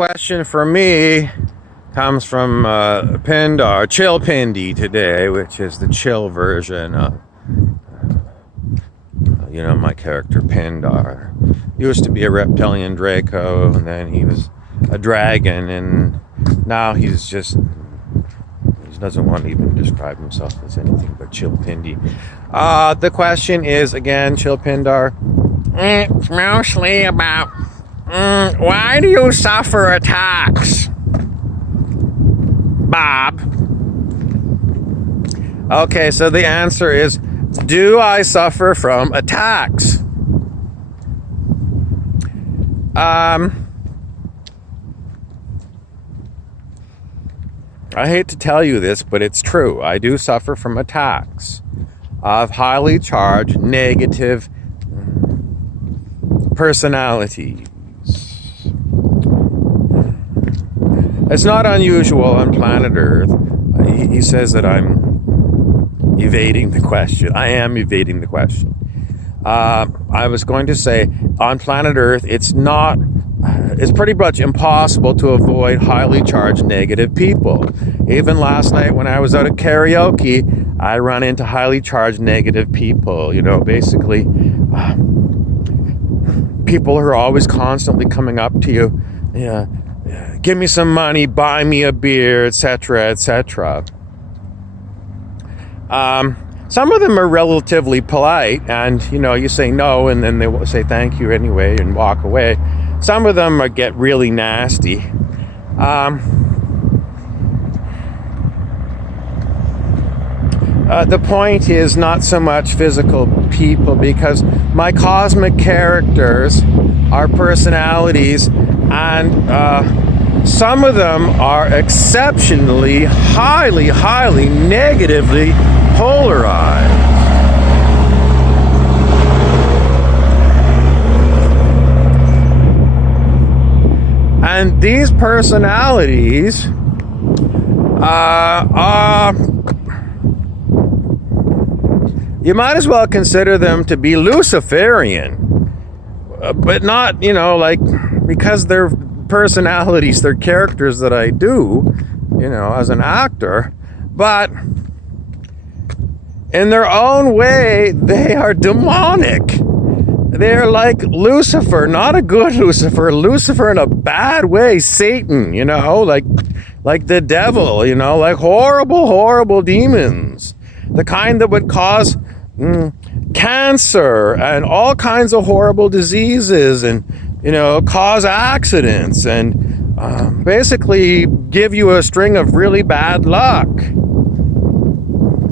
question for me comes from Pindar, Chill Pindi today, which is the chill version of, my character Pindar. Used to be a reptilian Draco, and then he was a dragon, and now he doesn't want to even describe himself as anything but Chill Pindi. The question is, again, Chill Pindar, it's mostly about why do you suffer attacks, Bob? Okay, so the answer is, do I suffer from attacks? I hate to tell you this, but it's true. I do suffer from attacks of highly charged negative personalities. It's not unusual on planet Earth. He says that I'm evading the question. I am evading the question. I was going to say, on planet Earth, it's pretty much impossible to avoid highly charged negative people. Even last night when I was out at karaoke, I run into highly charged negative people. Basically, people who are always constantly coming up to you, give me some money, buy me a beer, etc., etc. Some of them are relatively polite, and you say no, and then they will say thank you anyway and walk away. Some of them get really nasty. The point is not so much physical people, because my cosmic characters are personalities, and some of them are exceptionally, highly negatively polarized. And these personalities you might as well consider them to be Luciferian, but not, because they're personalities, they're characters that I do, as an actor, but in their own way, they are demonic. They're like Lucifer, not a good Lucifer in a bad way, Satan, like the devil, like horrible demons, the kind that would cause cancer and all kinds of horrible diseases, and cause accidents, and basically give you a string of really bad luck.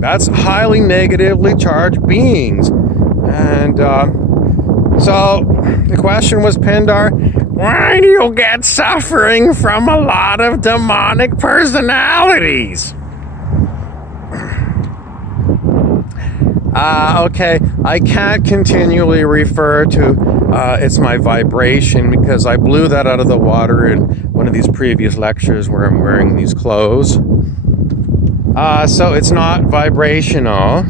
That's highly negatively charged beings. And so the question was, Pindar, why do you get suffering from a lot of demonic personalities? Okay, I can't continually refer to it's my vibration, because I blew that out of the water in one of these previous lectures where I'm wearing these clothes. So it's not vibrational.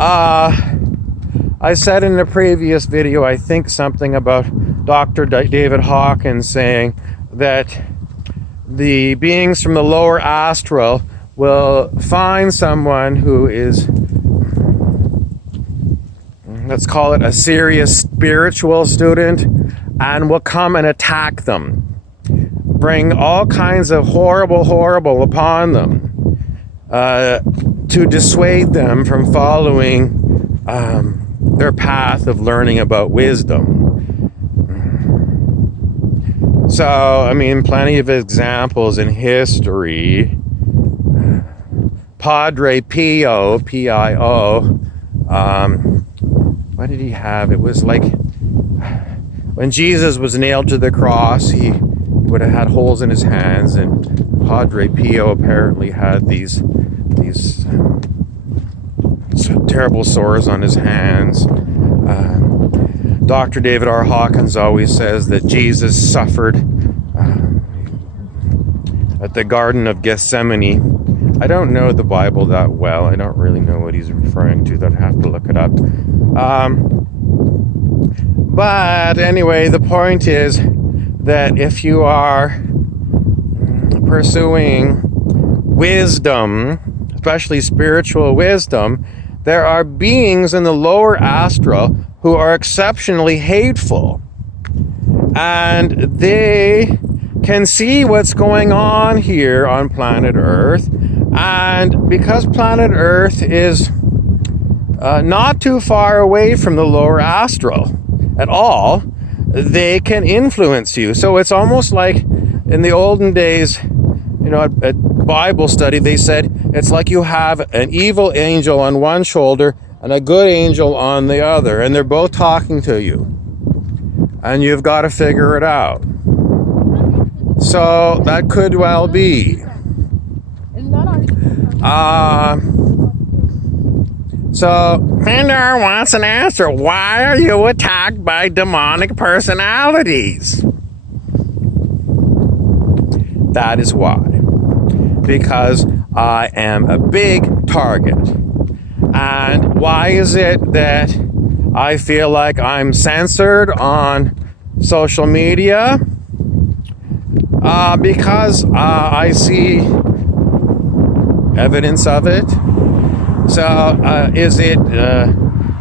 I said in the previous video, I think, something about Dr. David Hawkins saying that the beings from the lower astral will find someone who is, let's call it a serious spiritual student, and will come and attack them, bring all kinds of horrible upon them, to dissuade them from following their path of learning about wisdom. So, plenty of examples in history. Padre Pio, P-I-O, what did he have? It was like when Jesus was nailed to the cross, he would have had holes in his hands, and Padre Pio apparently had these terrible sores on his hands. Dr. David R. Hawkins always says that Jesus suffered at the Garden of Gethsemane. I don't know the Bible that well. I don't really know what he's referring to. I'd have to look it up. But anyway, the point is that if you are pursuing wisdom, especially spiritual wisdom, there are beings in the lower astral who are exceptionally hateful. And they can see what's going on here on planet Earth. And because planet Earth is not too far away from the lower astral at all, they can influence you. So it's almost like in the olden days, at Bible study, they said it's like you have an evil angel on one shoulder and a good angel on the other, and they're both talking to you. And you've got to figure it out. So that could well be. So Fender wants an answer. Why are you attacked by demonic personalities? That is why. Because I am a big target. And why is it that I feel like I'm censored on social media? Because I see evidence of it. So is it a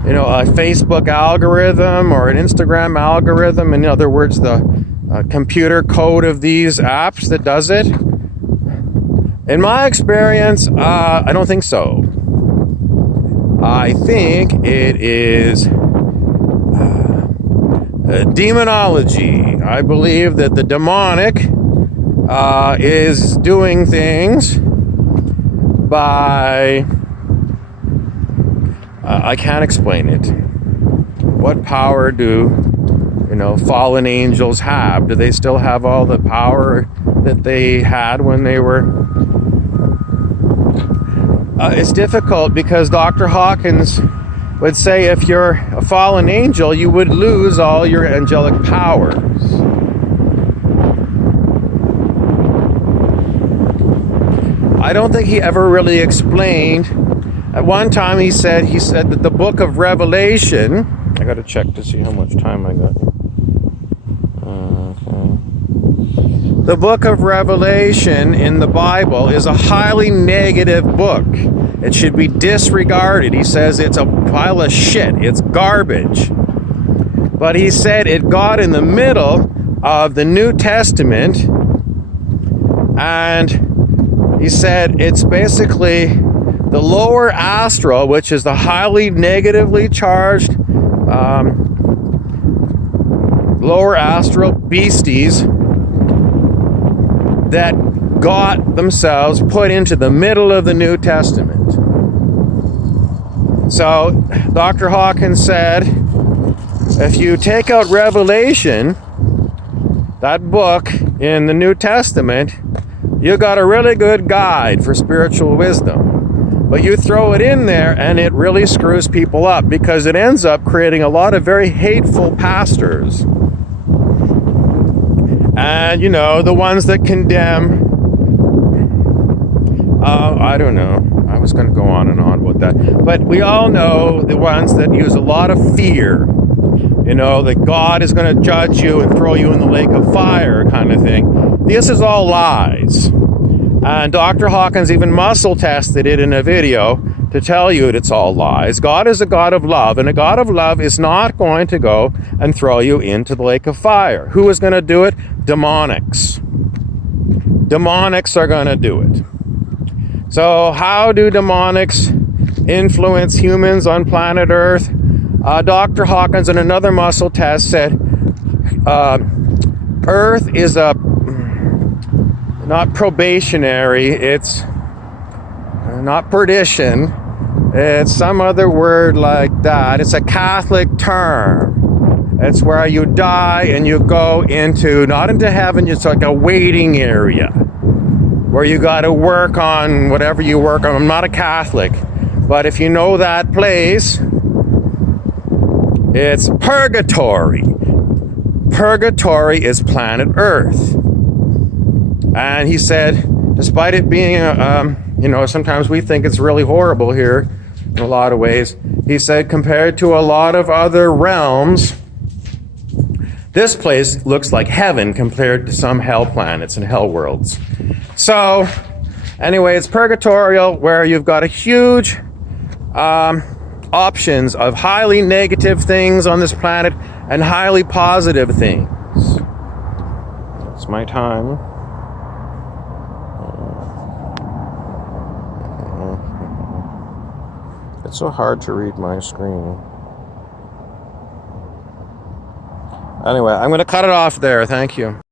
Facebook algorithm or an Instagram algorithm? In other words, the computer code of these apps that does it? In my experience, I don't think so. I think it is demonology. I believe that the demonic is doing things by... I can't explain it. What power do, fallen angels have? Do they still have all the power that they had when they were... it's difficult because Dr. Hawkins would say if you're a fallen angel, you would lose all your angelic powers. I don't think he ever really explained. At one time he said that the book of Revelation, I got to check to see how much time I got. Okay. The book of Revelation in the Bible is a highly negative book. It should be disregarded. He says it's a pile of shit. It's garbage. But he said it got in the middle of the New Testament, and he said it's basically the lower astral, which is the highly negatively charged lower astral beasties that got themselves put into the middle of the New Testament. So Dr. Hawkins said, if you take out Revelation, that book in the New Testament, you got a really good guide for spiritual wisdom. But you throw it in there and it really screws people up because it ends up creating a lot of very hateful pastors. And, the ones that condemn, I don't know. I was going to go on and on with that. But we all know the ones that use a lot of fear. That God is going to judge you and throw you in the lake of fire kind of thing. This is all lies. And Dr. Hawkins even muscle tested it in a video to tell you it's all lies. God is a God of love, and a God of love is not going to go and throw you into the lake of fire. Who is going to do it? Demonics. Demonics are going to do it. So how do demonics influence humans on planet Earth? Dr. Hawkins in another muscle test said Earth is not probationary, it's not perdition, it's some other word like that. It's a Catholic term. It's where you die and you go not into heaven, it's like a waiting area where you got to work on whatever you work on. I'm not a Catholic, but if you know that place, it's purgatory. Purgatory is planet Earth. And he said, despite it being, sometimes we think it's really horrible here in a lot of ways. He said, compared to a lot of other realms, This place looks like heaven compared to some hell planets and hell worlds. So, anyway, it's purgatorial, where you've got a huge options of highly negative things on this planet and highly positive things. It's my time. It's so hard to read my screen. Anyway, I'm going to cut it off there. Thank you.